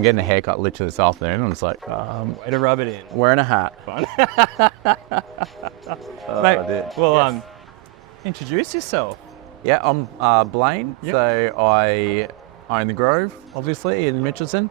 I'm getting a haircut literally this afternoon. I'm just like, Way to rub it in. wearing a hat. Fun. I did. Well, introduce yourself. Yeah, I'm Blaine. Yep. So I own the Grove, obviously, in Mitchelton.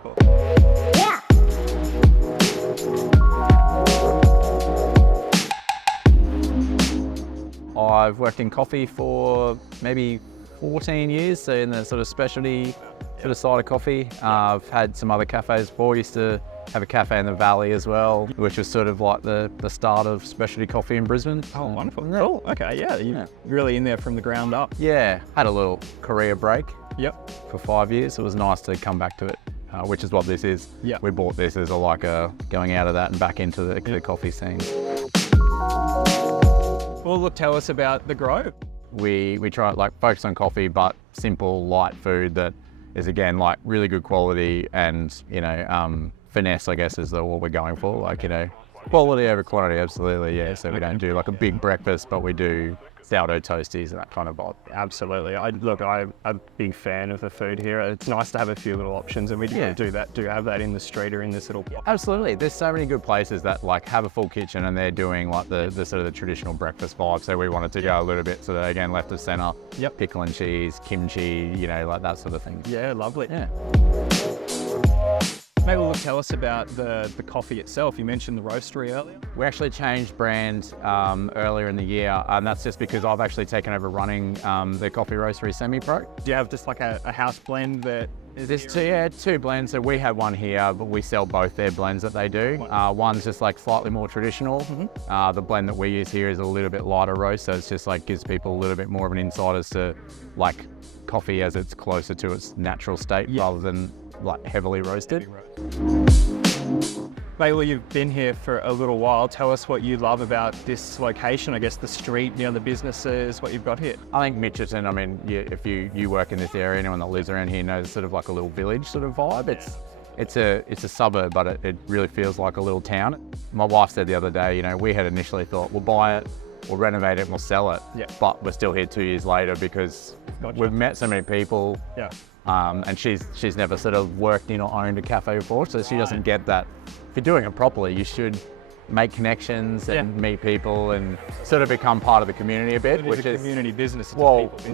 I've worked in coffee for maybe 14 years, so in the sort of specialty sort of side of coffee. I've had some other cafes before. Used to have a cafe in the Valley as well, which was sort of like the start of specialty coffee in Brisbane. Oh, wonderful. Cool. Okay, yeah, you're really in there from the ground up. Yeah, had a little career break. Yep. For 5 years. It was nice to come back to it, which is what this is. Yep. We bought this as a going out of that and back into the coffee scene. Well, look, tell us about the Grove. We try focus on coffee, but simple, light food that is again like really good quality and finesse, I guess, is what we're going for. Quality over quantity, absolutely, yeah. So we don't do like a big breakfast, but we do sourdough toasties and that kind of vibe. Absolutely. I'm a big fan of the food here. It's nice to have a few little options, and we do have that in the street or in this little block. Absolutely. There's so many good places that have a full kitchen and they're doing the sort of the traditional breakfast vibe. So we wanted to go a little bit sort of, again, left of centre. Yep. Pickle and cheese, kimchi, like that sort of thing. Yeah, lovely. Yeah. Maybe tell us about the coffee itself. You mentioned the roastery earlier. We actually changed brand earlier in the year, and that's just because I've actually taken over running the coffee roastery semi-pro. Do you have just like a house blend that is There's two blends. So we have one here, but we sell both their blends that they do. One's just slightly more traditional. Mm-hmm. The blend that we use here is a little bit lighter roast, so it's just gives people a little bit more of an insight as to coffee as it's closer to its natural state rather than heavily roasted. Mate, well, you've been here for a little while. Tell us what you love about this location, I guess the street, the businesses, what you've got here. I think Mitchelton, if you work in this area, anyone that lives around here knows sort of a little village sort of vibe. It's a suburb, but it really feels like a little town. My wife said the other day, we had initially thought we'll buy it, we'll renovate it and we'll sell it. Yeah. But we're still here 2 years later because we've met so many people. Yeah. And she's never sort of worked in or owned a cafe before, so she doesn't get that. If you're doing it properly, you should make connections and meet people and sort of become part of the community a bit. Which is a community business.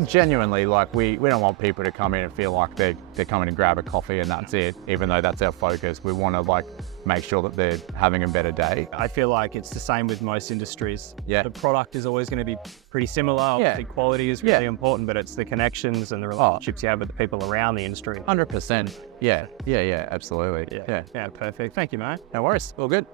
Genuinely, we don't want people to come in and feel like they're coming to grab a coffee and that's it, even though that's our focus. We want to make sure that they're having a better day. I feel like it's the same with most industries. Yeah. The product is always going to be pretty similar. Obviously, quality is really important, but it's the connections and the relationships you have with the people around the industry. 100%. Yeah, absolutely. Yeah, perfect. Thank you, mate. No worries. All good.